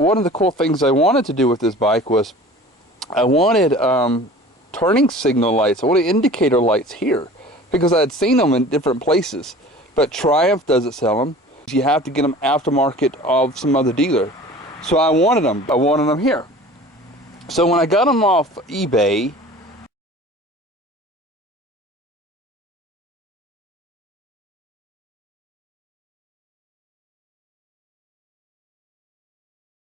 one of the cool things I wanted to do with this bike was I wanted turning signal lights. I wanted indicator lights here because I had seen them in different places, but Triumph doesn't sell them. You have to get them aftermarket of some other dealer. So I wanted them. I wanted them here. So when I got them off eBay,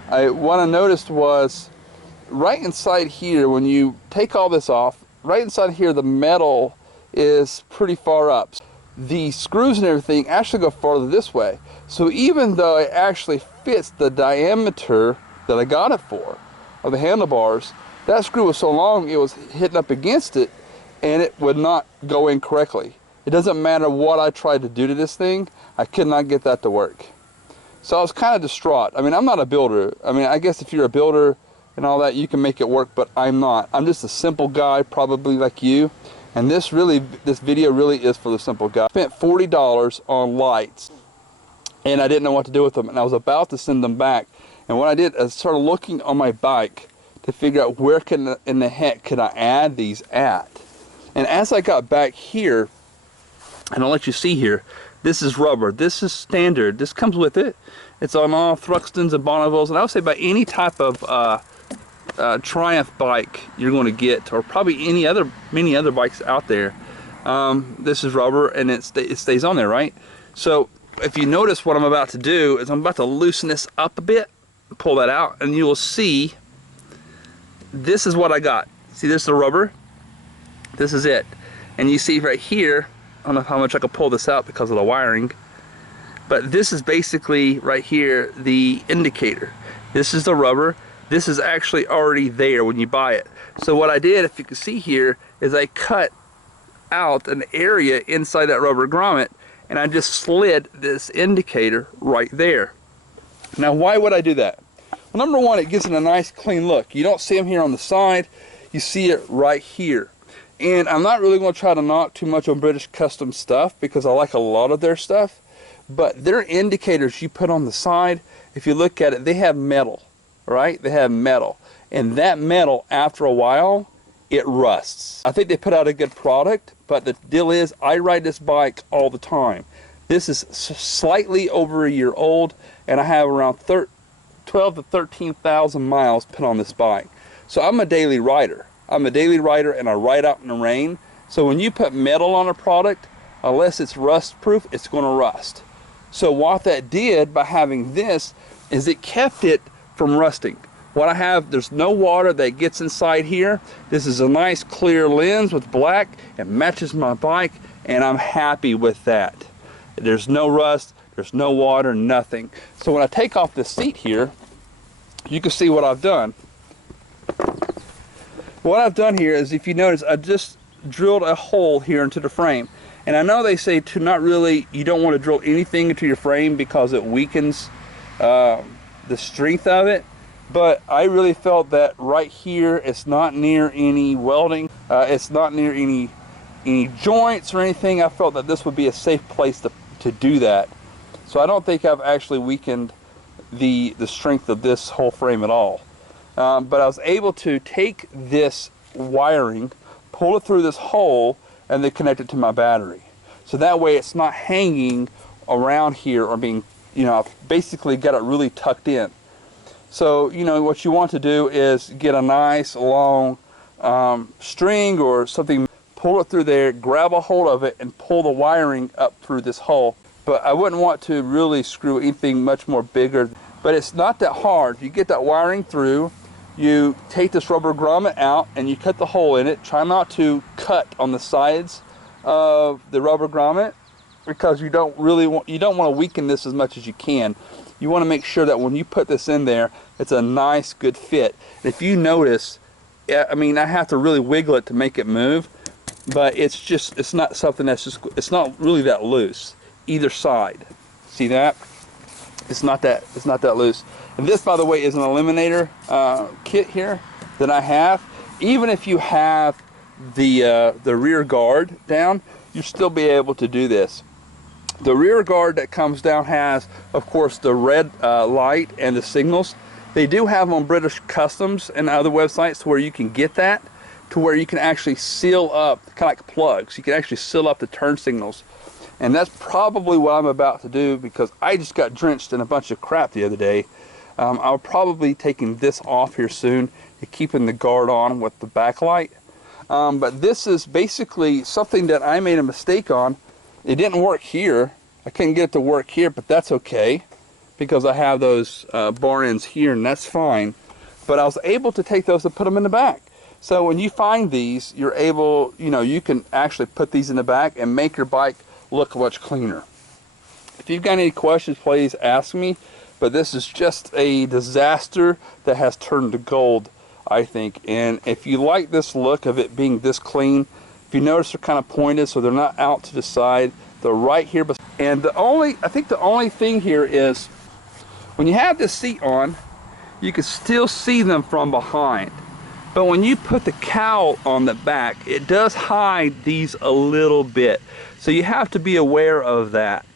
what I noticed was right inside here, when you take all this off, right inside here the metal is pretty far up. The screws and everything actually go farther this way. So even though it actually fits the diameter that I got it for, of the handlebars, that screw was so long it was hitting up against it and it would not go in correctly. It doesn't matter what I tried to do to this thing, I could not get that to work. So I was kind of distraught. I mean, I'm not a builder. I mean, I guess if you're a builder and all that, you can make it work, but I'm not. I'm just a simple guy, probably like you. And this video really is for the simple guy. I spent $40 on lights, and I didn't know what to do with them, and I was about to send them back. And what I did, I started looking on my bike to figure out where in the heck could I add these at. And as I got back here, and I'll let you see here, this is rubber. This is standard. This comes with it. It's on all Thruxtons and Bonnevilles, and I would say by any type of Triumph bike you're going to get, or probably many other bikes out there. This is rubber, and it stays on there, right? So if you notice, what I'm about to do is I'm about to loosen this up a bit, pull that out, and you will see this is what I got. See, this is the rubber. This is it, and you see right here, I don't know how much I can pull this out because of the wiring, but this is basically right here the indicator. This is the rubber. This is actually already there when you buy it. So what I did, if you can see here, is I cut out an area inside that rubber grommet and I just slid this indicator right there. Now why would I do that? Well, number one, it gives it a nice clean look. You don't see them here on the side, you see it right here. And I'm not really going to try to knock too much on British Custom stuff because I like a lot of their stuff, but their indicators you put on the side, if you look at it, they have metal, right? They have metal, and that metal, after a while, it rusts. I think they put out a good product, but the deal is I ride this bike all the time. This is slightly over a year old, and I have around 12 to 13,000 miles put on this bike. So I'm a daily rider. I'm a daily rider, and I ride out in the rain. So when you put metal on a product, unless it's rust proof, it's going to rust. So what that did by having this is it kept it from rusting. What I have, there's no water that gets inside here. This is a nice clear lens with black. It matches my bike, and I'm happy with that. There's no rust, there's no water, nothing. So when I take off the seat here, you can see what I've done. What I've done here is, if you notice, I just drilled a hole here into the frame. And I know they say to not really, you don't want to drill anything into your frame because it weakens the strength of it. But I really felt that right here, it's not near any welding. It's not near any joints or anything. I felt that this would be a safe place to do that. So I don't think I've actually weakened the strength of this whole frame at all. But I was able to take this wiring, pull it through this hole, and then connect it to my battery. So that way it's not hanging around here or being, you know, I've basically got it really tucked in. So, you know, what you want to do is get a nice long string or something, pull it through there, grab a hold of it, and pull the wiring up through this hole. But I wouldn't want to really screw anything much more bigger. But it's not that hard. You get that wiring through, you take this rubber grommet out and you cut the hole in it. Try not to cut on the sides of the rubber grommet because you don't want to weaken this as much as you can. You want to make sure that when you put this in there, it's a nice good fit. And if you notice, I mean, I have to really wiggle it to make it move, but it's not something that's just, it's not really that loose either side. See that? It's not that loose. And this, by the way, is an eliminator kit here that I have. Even if you have the rear guard down, you'll still be able to do this. The rear guard that comes down has, of course, the red light and the signals. They do have them on British Customs and other websites where you can get that, to where you can actually seal up, kind of like plugs. You can actually seal up the turn signals. And that's probably what I'm about to do, because I just got drenched in a bunch of crap the other day. I'll probably be taking this off here soon and keeping the guard on with the backlight. But this is basically something that I made a mistake on. It didn't work here. I couldn't get it to work here, but that's okay, because I have those bar ends here, and that's fine. But I was able to take those and put them in the back. So when you find these, you're able, you can actually put these in the back and make your bike look much cleaner. If you've got any questions, please ask me. But this is just a disaster that has turned to gold, I think. And if you like this look of it being this clean, if you notice they're kind of pointed, so they're not out to the side, they're right here. And I think the only thing here is, when you have this seat on, you can still see them from behind. But when you put the cowl on the back, it does hide these a little bit. So you have to be aware of that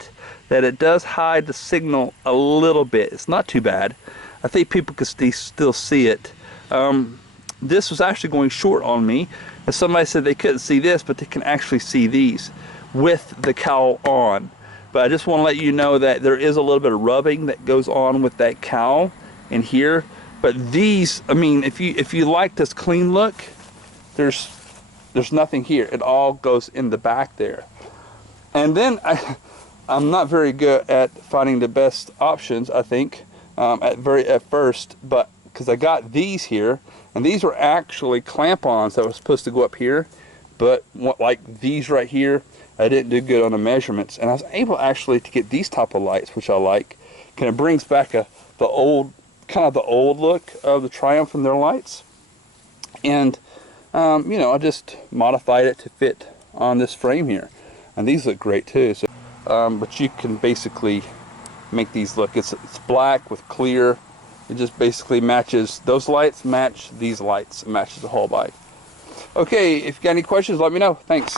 it does hide the signal a little bit. It's not too bad. I think people can still see it. This was actually going short on me, and somebody said they couldn't see this, but they can actually see these with the cowl on. But I just want to let you know that there is a little bit of rubbing that goes on with that cowl in here. But these, I mean, if you like this clean look, there's nothing here. It all goes in the back there. And then I'm not very good at finding the best options, I think, at first, but because I got these here, and these were actually clamp-ons that were supposed to go up here, but like these right here, I didn't do good on the measurements, and I was able actually to get these type of lights, which I like. Kind of brings back the old look of the Triumph and their lights. And I just modified it to fit on this frame here, and these look great too. So, but you can basically make these look. It's black with clear. It just basically matches, those lights match these lights. It matches the whole bike. Okay, if you got any questions, let me know. Thanks.